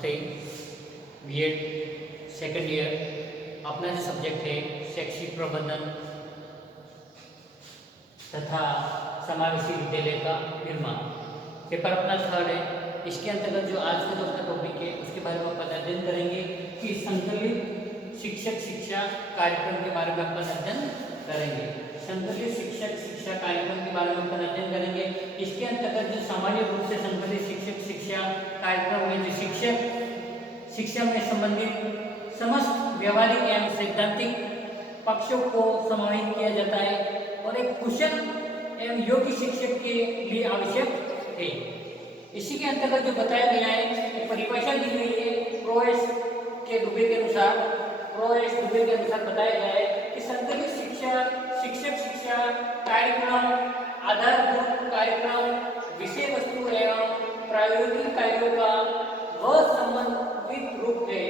नमस्ते। BEd second year अपना जो सब्जेक्ट है शैक्षिक प्रबंधन तथा समावेशी विद्यालय का निर्माण, पेपर अपना थर्ड है। इसके अंतर्गत जो आज का जो अपना टॉपिक है उसके बारे में अपन अध्ययन करेंगे कि संकलित शिक्षक शिक्षा कार्यक्रम के बारे में अपन अध्ययन करेंगे। संकलित शिक्षक शिक्षा कार्यक्रम के बारे में अपन अध्ययन करेंगे। इसके अंतर्गत जो सामान्य रूप से संकलित शिक्षक शिक्षा कार्यक्रम में जो शिक्षक शिक्षा में संबंधित समस्त व्यवहारिक एवं सैद्धांतिक पक्षों को समाहित किया जाता है और एक कुशल एवं योग्य शिक्षक के लिए आवश्यक है। इसी के अंतर्गत जो बताया गया है, परिभाषा दी गई है प्रोएस के दुबे के अनुसार, बताया गया है कि संकलित शिक्षा शिक्षक शिक्षा कार्यक्रम आधारभूत कार्यक्रम विषय वस्तु एवं प्रायोगिक कार्यों का वह समन्वित रूप है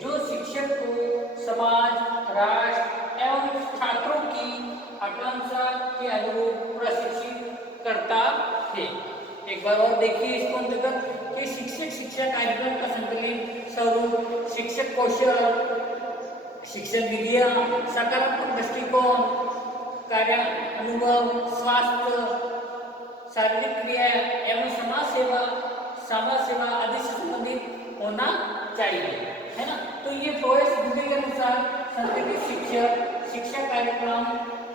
जो शिक्षक को समाज, राष्ट्र एवं छात्रों की आकांक्षा के अनुरूप प्रशिक्षित करता है। एक बार और देखिए इसको अंतर्गत कि शिक्षक शिक्षा कार्यक्रम का संकलित स्वरूप शिक्षक कौशल, शिक्षण विधियां, सकारात्मक दृष्टिकोण, कार्य अनुभव, स्वास्थ्य, शारीरिक क्रिया एवं समाज सेवा आदि से संबंधित होना चाहिए, है ना। तो ये प्रोएस के अनुसार संकलित शिक्षा कार्यक्रम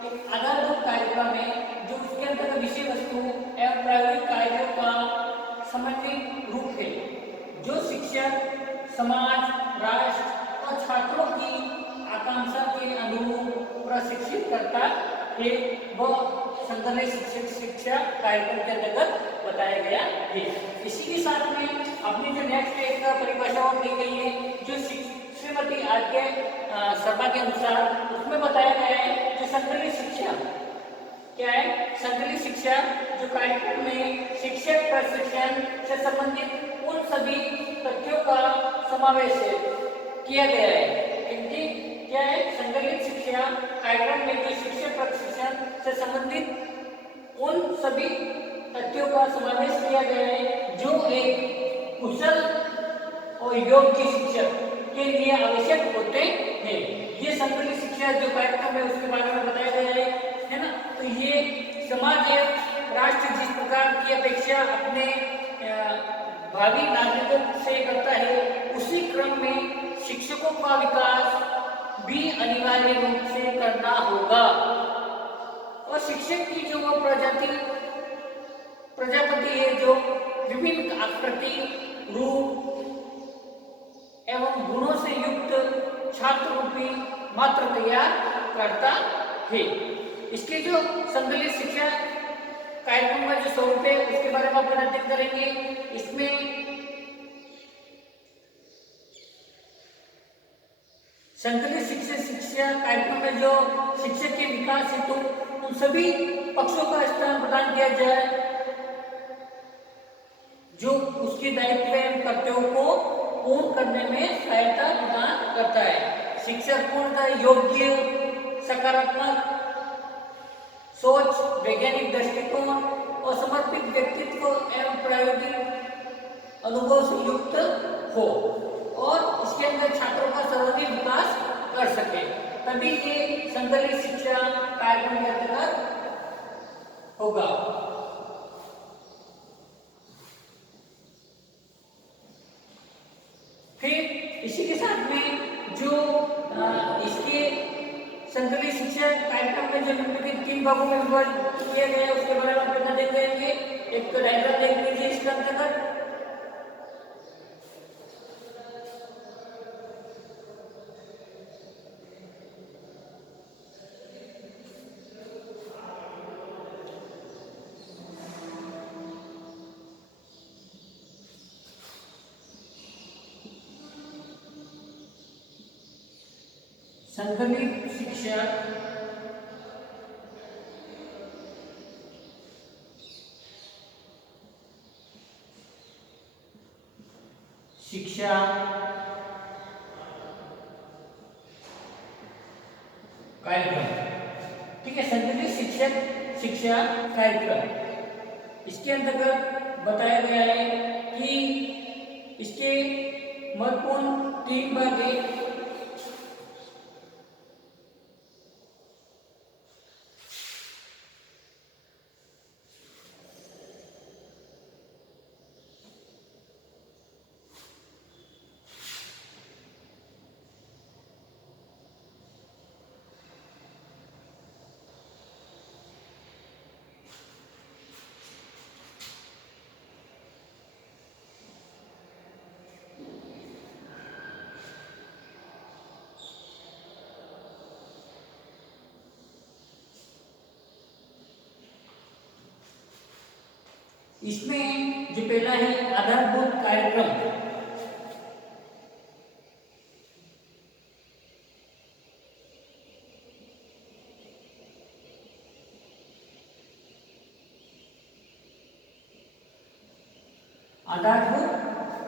एक आधारभूत कार्यक्रम है जो उसके अंतर्गत विषय वस्तु एवं प्रायोगिक कार्यों का समन्वित रूप है जो शिक्षक, समाज, राष्ट्र और छात्रों की आकांक्षा के अनुरूप प्रशिक्षित करता है। वह संकलित शिक्षक शिक्षा कार्यक्रम के अंतर्गत बताया गया है। इसी के साथ में अपनी जो नेक्स्ट एक परिभाषा और दी गई है जो श्रीमती आज्ञा शर्मा के अनुसार, उसमें बताया गया है जो संकलित शिक्षा क्या है। संकलित शिक्षा जो कार्यक्रम में शिक्षक प्रशिक्षण से संबंधित उन सभी तथ्यों का समावेश किया गया है। इनकी क्या है, संकलित शिक्षा कार्यक्रम में जो शिक्षक प्रशिक्षण से संबंधित उन सभी तथ्यों का समावेश किया गया है जो एक कुशल और योग्य शिक्षक के लिए आवश्यक होते हैं। ये संकलित शिक्षा जो कार्यक्रम है उसके बारे में बताया गया है ना। तो ये समाज एवं राष्ट्र जिस प्रकार की अपेक्षा अपने भावी नागरिकों से करता है, उसी क्रम में शिक्षकों का विकास भी अनिवार्य रूप से करना होगा और शिक्षक की जो वो प्रजापति है जो विभिन्न आकृति, रूप एवं गुणों से युक्त छात्र रूपी मात्र तैयार करता है। इसके जो संकलित शिक्षा कार्यक्रम का जो स्वरूप है उसके बारे में अपन अध्ययन करेंगे। इसमें संकलित शिक्षा कार्यक्रम में जो शिक्षक के विकास हेतु उन सभी पक्षों का स्थान प्रदान किया जाए जो उसके दायित्व एवं कर्तव्यों को पूर्ण करने में सहायता प्रदान करता है। शिक्षक पूर्णतः योग्य, सकारात्मक सोच, वैज्ञानिक दृष्टिकोण और समर्पित व्यक्तित्व एवं प्रायोगिक अनुभव से युक्त हो और इसके अंदर छात्रों का सर्वांगीण विकास कर सके, तभी ये संकलित शिक्षा कार्यक्रम के अंतर्गत होगा। फिर इसी के साथ में जो इसके संकलित शिक्षा कार्यक्रम में जो निम्नलिखित 3 भागों में विभाजित किया गया है उसके बारे में अपन देख लेंगे। एक तो डायग्राम देख लीजिए इसके अंतर्गत। संकलित शिक्षा कार्यक्रम, ठीक है। संकलित शिक्षा कार्यक्रम इसके अंतर्गत बताया गया है कि इसके महत्वपूर्ण 3 भाग है। इसमें जो पहला है आधारभूत कार्यक्रम। आधारभूत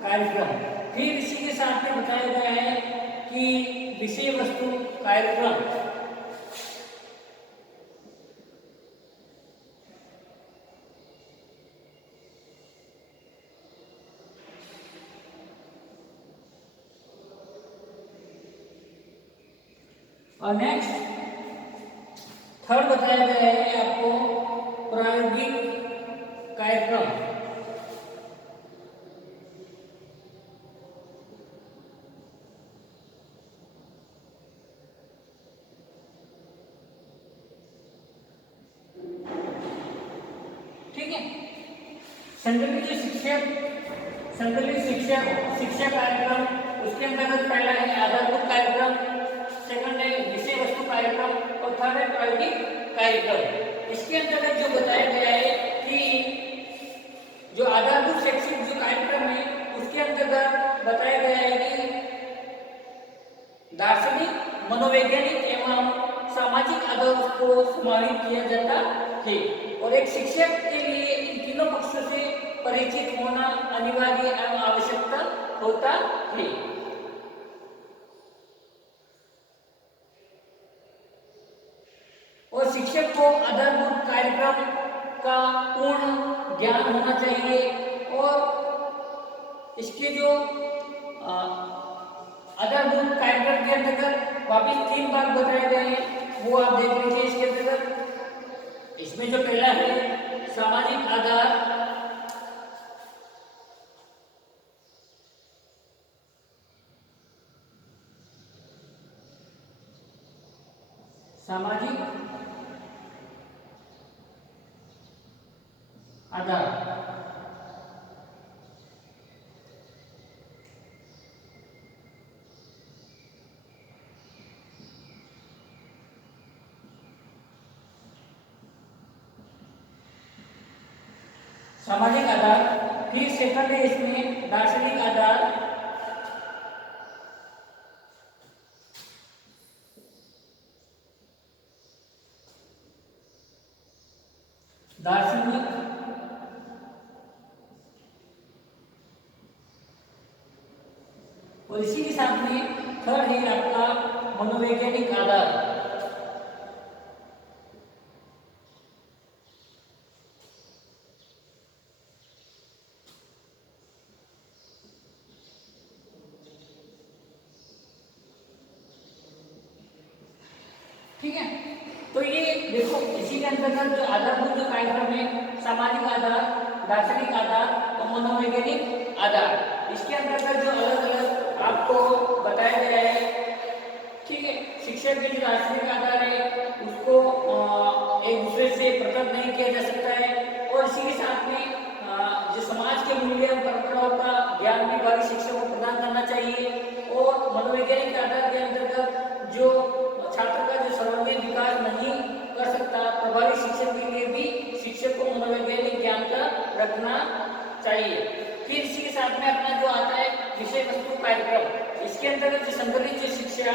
कार्यक्रम, फिर इसी के साथ में बताया गया है कि विषय वस्तु कार्यक्रम। और नेक्स्ट थर्ड बताया गया है आपको प्रायोगिक कार्यक्रम। ठीक है, संकलित शिक्षा कार्यक्रम, उसके अंतर्गत पहला है आधारभूत कार्यक्रम, सेकंड है विषय वस्तु कार्यक्रम और थर्ड है प्रायोगिक कार्यक्रम। इसके अंतर्गत जो बताया गया है कि जो आधारभूत शैक्षिक जो कार्यक्रम है उसके अंतर्गत बताया गया है कि दार्शनिक, मनोवैज्ञानिक एवं सामाजिक आधारों को समाहित किया जाता है और एक शिक्षक के लिए इन तीनों पक्षों से परिचित होना अनिवार्य एवं आवश्यकता होता है। और शिक्षक को आधारभूत कार्यक्रम का पूर्ण ज्ञान होना चाहिए और इसके जो आधारभूत कार्यक्रम के अंतर्गत वापिस 3 भाग बताए गए हैं, वो आप देख लीजिए। इसके अंतर्गत इसमें जो पहला है सामाजिक आधार, सामाजिक आधार, सामाजिक आधार, फिर सेकंड है इसमें दार्शनिक आधार, दार्शनिक और इसी के साथ में थर्ड है आपका मनोवैज्ञानिक आधार। ठीक है, तो ये देखो इसी के अंतर्गत जो आधारभूत जो कार्यक्रम है सामाजिक आधार, दार्शनिक आधार और मनोवैज्ञानिक आधार, इसके अंतर्गत जो अलग अलग आपको बताया गया है। ठीक है, शिक्षा के जो दार्शनिक आधार है उसको एक दूसरे से पृथक नहीं किया जा सकता है और इसी के साथ में जो समाज के मूल्य और परंपराओं का ज्ञान भी भावी शिक्षा को प्रदान करना चाहिए। और मनोवैज्ञानिक आधार के अंतर्गत जो छात्र का जो सर्वांगीण विकास नहीं कर सकता, प्रभावी शिक्षण के लिए भी शिक्षक को मनोवैज्ञानिक ज्ञान का रखना चाहिए। फिर इसी के साथ में अपना जो आता है विषय वस्तु कार्यक्रम, इसके अंतर्गत जो संकलित जो शिक्षा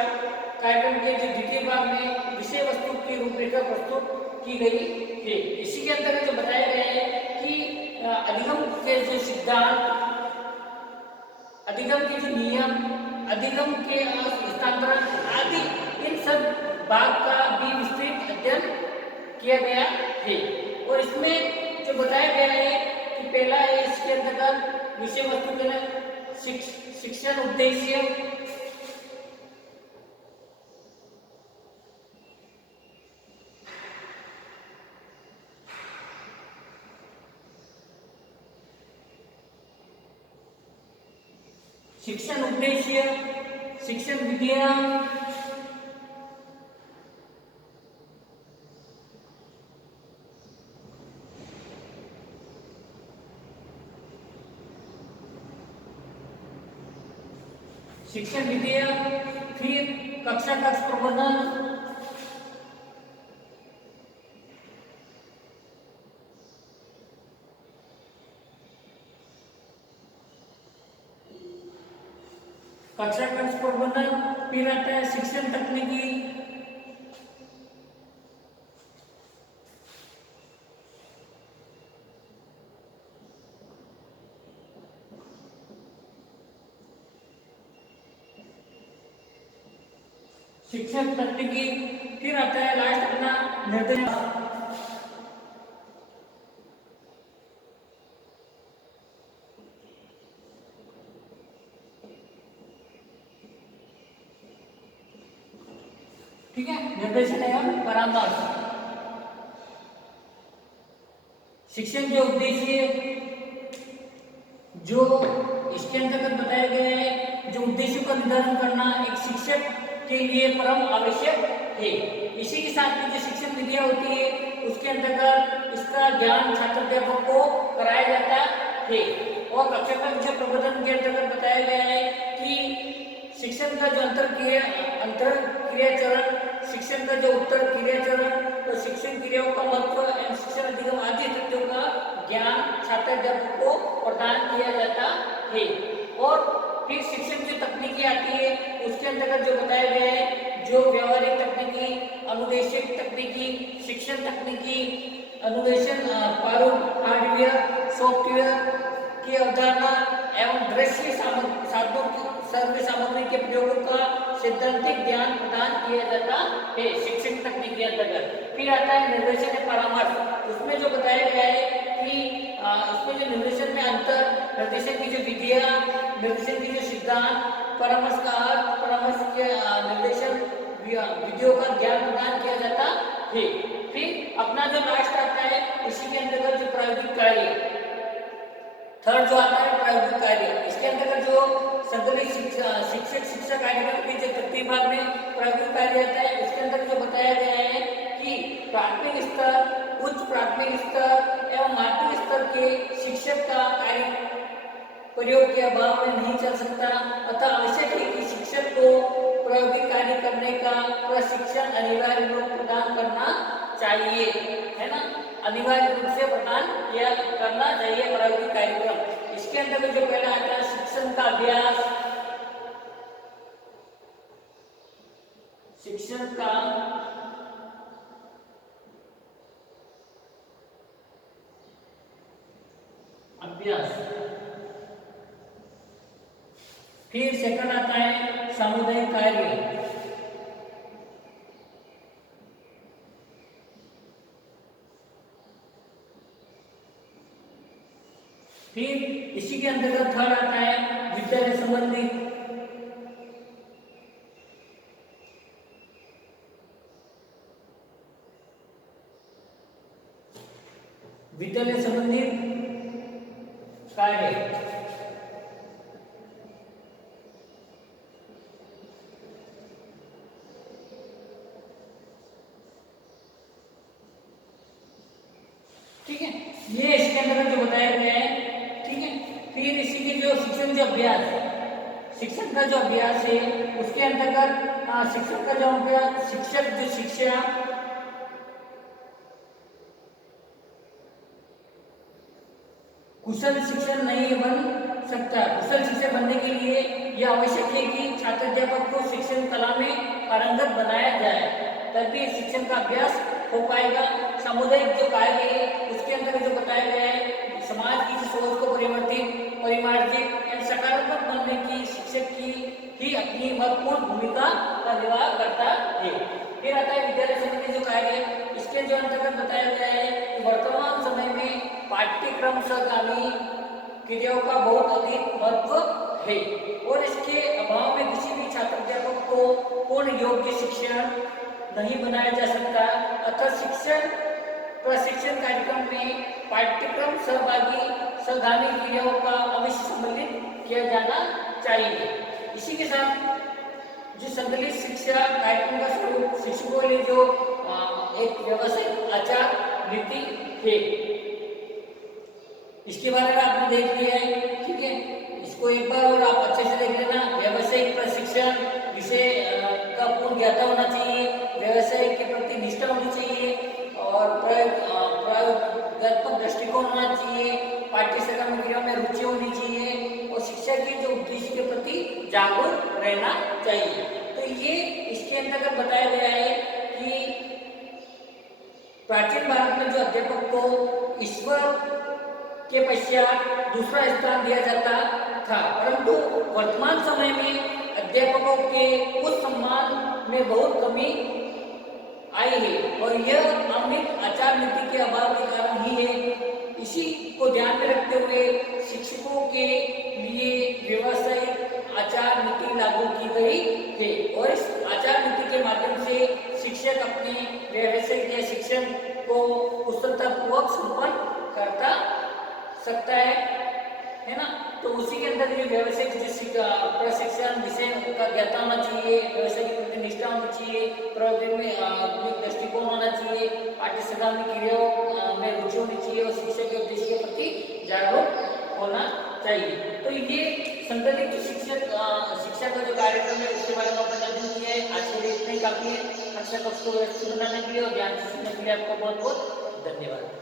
कार्यक्रम के जो द्वितीय भाग में विषय वस्तु की रूपरेखा प्रस्तुत की गई है। इसी के अंतर्गत जो बताया गया है कि अधिगम के जो सिद्धांत, अधिगम के जो नियम, अधिगम के हस्तांतरण आदि इन सब भाग का भी विस्तृत अध्ययन किया गया है। और इसमें जो बताया गया है कि पहला है इसके अंतर्गत विषय वस्तु के शिक्षण उद्देश्य, शिक्षण उद्देश्य, शिक्षण विधियां, शिक्षण विधियां, फिर कक्षा कक्ष प्रबंधन, कक्षा कक्ष प्रबंधन, फिर आता है शिक्षण तकनीकी, शिक्षण तकनीकी, फिर आता है लास्ट अपना निर्देश। ठीक है, निर्देशन एवं परामर्श। शिक्षण के उद्देश्य जो इसके अंतर्गत बताए गए हैं, जो उद्देश्यों का निर्धारण करना एक शिक्षक के लिए परम आवश्यक है। इसी के साथ में जो शिक्षण विधियां होती है उसके अंतर्गत इसका ज्ञान छात्र अध्यापक को कराया जाता है। और कक्षा का विषय प्रबंधन के अंतर्गत बताया गया है कि शिक्षण का जो अंतर क्रिया चरण, शिक्षण का जो उत्तर क्रिया चरण, तो शिक्षण क्रियाओं का महत्व एवं शिक्षण अधिगम आदि तथ्यों का ज्ञान छात्र अध्यापक को प्रदान किया जाता है। और फिर शिक्षण जो तकनीकी आती है उसके अंतर्गत जो बताया गया है, जो व्यवहारिक तकनीकी, अनुदेशिक तकनीकी, शिक्षण तकनीकी, अनुदेशन, प्रारूप, हार्डवेयर, सॉफ्टवेयर की अवधारणा एवं दृश्य साधनों की सर्व सामग्री के प्रयोगों का सैद्धांतिक ज्ञान प्रदान किया जाता है शिक्षण तकनीक के अंतर्गत। फिर आता है निर्देशन एवं परामर्श। उसमें जो बताया गया है कि इसमें जो निर्देशन में अंतर, निर्देशन की जो विधियां, निर्देशन की जो सिद्धांत, परामर्श का अर्थ, परामर्श के निर्देशन विधियों का ज्ञान प्रदान किया जाता है। फिर अपना जो लास्ट आता है उसी के अंतर्गत जो प्रायोगिक कार्य, थर्ड जो आता है प्रायोगिक कार्य, इसके अंतर्गत जो संकलित शिक्षक शिक्षा कार्यक्रम के जो तृतीय भाग में प्रायोगिक कार्य आता है उसके अंदर जो बताया गया है कि प्राथमिक स्तर, उच्च प्राथमिक स्तर एवं माध्यमिक स्तर के शिक्षक का कार्य प्रयोग के अभाव में नहीं चल सकता, अतः आवश्यक है कि शिक्षक को प्रायोगिक कार्य करने का प्रशिक्षण अनिवार्य रूप प्रदान करना चाहिए, है ना, अनिवार्य रूप से प्रदान किया करना चाहिए प्रायोगिक कार्यक्रम। इसके अंतर्गत जो पहला आता है शिक्षण का अभ्यास, शिक्षण का अभ्यास। फिर सेकंड आता है सामुदायिक कार्य, फिर इसी के अंतर्गत थर्ड आता है विद्यालय संबंधी, विद्यालय संबंधी कार्य। ठीक है, ये इसके अंतर्गत जो बताया गया है। ठीक है, फिर इसी के जो शिक्षण जो अभ्यास, शिक्षण का जो अभ्यास है उसके अंतर्गत शिक्षक का जो शिक्षक जो शिक्षा कुशल शिक्षण नहीं बन सकता। कुशल शिक्षक बनने के लिए यह आवश्यक है कि छात्र अध्यापक को शिक्षण कला में पारंगत बनाया जाए, तभी शिक्षण का अभ्यास हो पाएगा। सामुदायिक जो कार्य है उसके अंदर जो बताया गया है, समाज की सोच को परिमार्जित एवं सकारात्मक बनने की शिक्षक की ही अपनी महत्वपूर्ण भूमिका का निर्वाह करता है। फिर आता है विद्यालय संबंधी जो कार्य है, इसके जो अंतर्गत बताया गया है कि वर्तमान समय में पाठ्यक्रम सहगामी क्रियाओं का बहुत अधिक महत्व है और इसके अभाव में किसी भी छात्र अध्यापक को पूर्ण योग्य शिक्षण नहीं बनाया जा सकता। अतः शिक्षण प्रशिक्षण कार्यक्रम में पाठ्यक्रम सहभागी सहगामी क्रियाओं का अवश्य सम्मिलित किया जाना चाहिए। इसी के साथ जो संकलित शिक्षा कार्यक्रम का स्वरूप शिक्षकों के लिए जो एक व्यवसायिक आचार नीति है, इसके बारे में आपने देख लिया है, ठीक है। इसको एक बार और आप अच्छे से देख लेना। व्यवसायिक प्रशिक्षण विषय का पूर्ण ज्ञाता होना चाहिए, व्यवसाय के प्रति निष्ठा होनी चाहिए और प्रयोगात्मक दृष्टिकोण होना चाहिए, पाठ्य सहगामी क्रियाओं में रुचि होनी चाहिए और शिक्षा के जो उद्देश्य के प्रति जागरूक रहना चाहिए। तो ये इसके अंतर्गत बताया गया है कि प्राचीन भारत में जो अध्यापक को ईश्वर के पश्चात दूसरा स्थान दिया जाता था, परंतु वर्तमान समय में अध्यापकों के उस सम्मान में बहुत कमी आई है और यह अमित आचार नीति के अभाव के कारण ही है। इसी को ध्यान में रखते हुए शिक्षकों के लिए व्यवसायिक आचार नीति लागू की गई है और इस आचार नीति के माध्यम से शिक्षक अपने व्यवसायिक या शिक्षण को कुशलतापूर्वक संपन्न करता सकता है ना। तो उसी के अंदर जो व्यवसायिक जो प्रशिक्षण विषय का ज्ञाता होना चाहिए, व्यवसाय के प्रति निष्ठा होनी चाहिए, प्रयोग में दृष्टिकोण होना चाहिए, पाठ्य सहगामी क्रियाओं में रुचि होनी चाहिए और शिक्षा के उद्देश्य के प्रति जागरूक होना चाहिए। तो ये संकलित शिक्षा का जो कार्यक्रम है उसके बारे में आपने अध्ययन किया है। आज के लिए इतना ही काफी है। कक्षा को व्यवस्थित बनाने के लिए और ध्यान से सुनने के लिए आपका बहुत बहुत धन्यवाद।